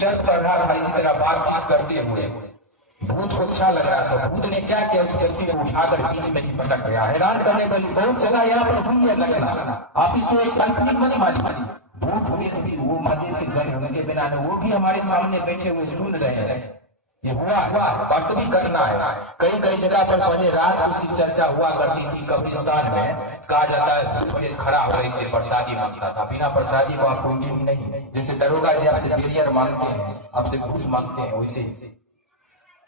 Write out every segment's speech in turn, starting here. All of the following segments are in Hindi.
डिस्टर्ब कर रहा था इसी तरह बातचीत करते हुए। भूत को अच्छा लग रहा था। भूत ने क्या किया, उस व्यक्ति को उठाकर बीच में ही पटक गया। हैरान करने वाली बहुत जगह यहाँ पर हुई है घटना। आप इसे काल्पनिक मत मानिए। भूत हुए कभी वो मंदिर के गण होने के बिना वो भी हमारे सामने बैठे हुए सुन रहे हैं। ये हुआ वास्तविक घटना है। कई कई जगह पर पहले रात उसकी चर्चा हुआ करती थी। कब्रिस्तान में कहा जाता है भूत प्रेत खड़ा हो रही से प्रसादी मांगता था। बिना प्रसादी को आपको एंट्री नहीं। जैसे दरोगा जी आपसे बैरियर मांगते हैं, आपसे घूस मांगते हैं, वैसे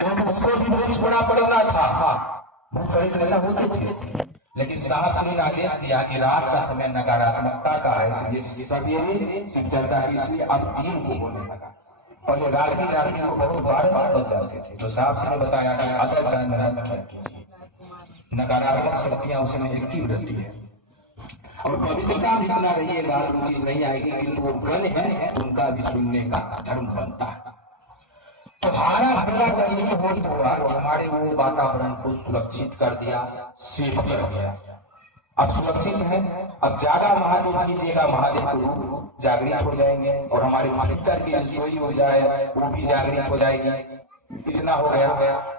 क्योंकि उसको भी बहुत बड़ा पड़ना था। भूत प्रेत ऐसा होते थे। लेकिन साहब श्री ने आदेश दिया कि रात का समय नकारात्मकता का है, इसलिए सवेरे शिव चर्चा की, इसलिए अब दिन को होने लगा। पहले रात्रि को बहुत 12 बज जाते थे। तो साहब श्री ने बताया कि अदर टाइम में मत कीजिए, नकारात्मक शक्तियां उसमें एक्टिव रहती है। और पवित्रता भी इतना रहिएगा वो चीज नहीं आएगी, किंतु वो गण है उनका भी सुनने का धर्म बनता है। तो हमारा पहला का यही होता हुआ कि हमारे वो वातावरण को सुरक्षित कर दिया, सेफ कर दिया। अब सुरक्षित है, अब ज्यादा महादेव कीजिएगा, महादेव को रूप जागृत हो जाएंगे और हमारे भीतर की जो सोई ऊर्जा है वो भी जागृत हो जाएगी। इतना हो गया।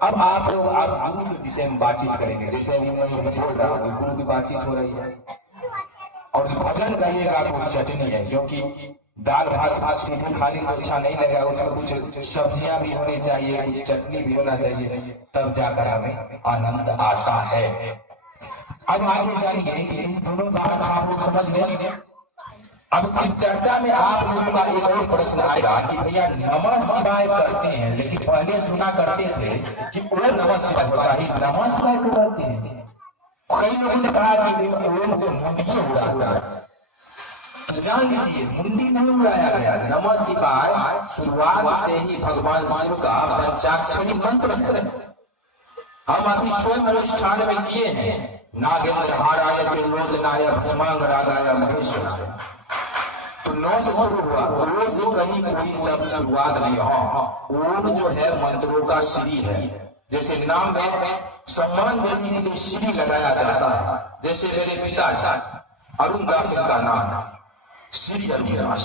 अब आप लोग आप गुरु के विषय में बातचीत करेंगे। जैसे अभी मैं बोल रहा हूँ, गुरु की बातचीत हो रही है। और भजन गाइएगा तो चटनी है, क्योंकि दाल भात सीधे खाली तो अच्छा नहीं लगेगा, उसमें कुछ सब्जियां भी होनी चाहिए, कुछ चटनी भी होना चाहिए, तब जाकर हमें आनंद आता है। अब आगे जानिए कि दोनों बात आप लोग समझ गए। अब शिव चर्चा में आप लोगों का एक और प्रश्न आएगा कि भैया नमः शिवाय करते हैं, लेकिन पहले सुना करते थे कि वो नमः शिवाय होता है, नमः शिवाय क्यों करते हैं? कई लोगों ने कहा कि ओम को मुंडी उड़ाता है। तो जान लीजिए मुंडी नहीं उड़ाया गया। नमः शिवाय शुरुआत से ही भगवान शिव का पंचाक्षरी मंत्र है। हम अभी स्वयं अनुष्ठान में किए हैं। नागेंद्र हाराय त्रिलोचनाय भस्मांग रागाय महेश्वराय। तो 9 से शुरू हुआ। ओम से कहीं कोई शब्द शुरुआत नहीं हो। ओम जो है मंत्रों का श्री है। जैसे नाम में सम्मान देने के लिए श्री लगाया जाता है। जैसे मेरे पिताजी अरुण दास का नाम श्री अरुण दास।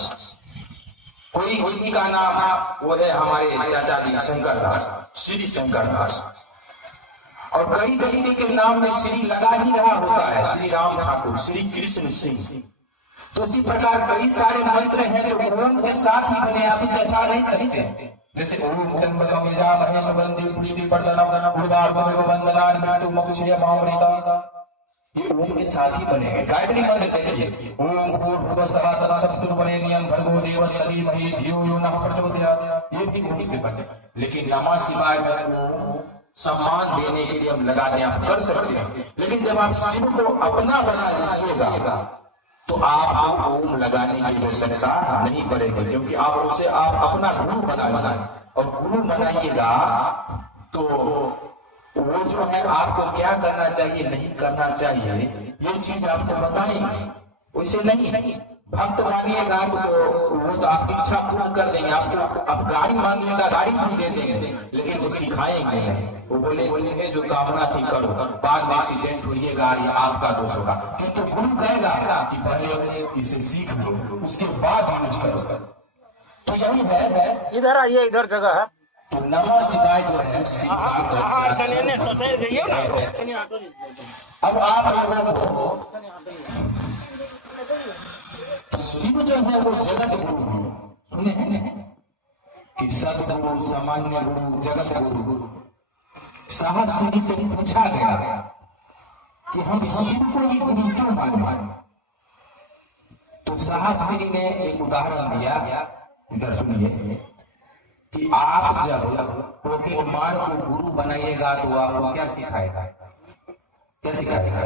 कोई का नाम वो है हमारे चाचा जी शंकर दास, श्री शंकर दास। और कई व्यक्ति के नाम में श्री लगा ही रहा होता है, श्री राम ठाकुर, श्री कृष्ण सिंह। तो इसी प्रकार कई सारे मंत्र हैं जो ओम के साथ ही बने, आप इसे हटा नहीं सकते। जैसे ओम त्र्यंबकम यजामहे सुगंधिं पुष्टिवर्धनम् उर्वारुकमिव बन्धनान् मृत्युर्मुक्षीय मामृता। ये ओम के साथ ही बने हैं। गायत्री मंत्र देखिए, ओम भूर्भुवः स्वः तत्सवितुर्वरेण्यं भर्गो देवस्य धीमहि धियो यो नः प्रचोदयात्। ये भी ओम से बने। लेकिन नमः शिवाय में सम्मान देने के लिए हम लगाते हैं, आप कर सकते हैं। लेकिन जब आप शिव को अपना बना लीजिएगा तो आप ओम लगाने की आवश्यकता नहीं पड़ेगी, क्योंकि आप उसे आप अपना गुरु बनाए। और गुरु बनाइएगा तो वो जो है आपको क्या करना चाहिए नहीं करना चाहिए ये चीज आपको बताएंगे। वैसे नहीं भक्त मानिएगा तो वो तो आपकी इच्छा पूर्ण कर देंगे। आपको अब गाड़ी मांगिएगा गाड़ी भी दे देंगे, लेकिन वो सिखाएंगे नहीं। वो बोलेंगे जो कामना थी करो, बाद में एक्सीडेंट हुई है गाड़ी आपका दोष होगा। किंतु गुरु कहेगा कि पहले इसे सीख लो, उसके बाद यूज करो। तो यही है, इधर आइए, इधर जगह है। तो नमः शिवाय जो है अब आप लोगों को शिव जो है वो जगत गुरु है। सुने हैं कि सदगुरु, सामान्य गुरु, जगत गुरु। साहब श्री से पूछा गया कि हम शिव को ही गुरु क्यों माने? तो साहब श्री ने एक उदाहरण दिया, इधर सुनिए, कि आप जब पॉकेट मार को गुरु बनाइएगा तो आपको क्या सिखाएगा? क्या सिखाएगा?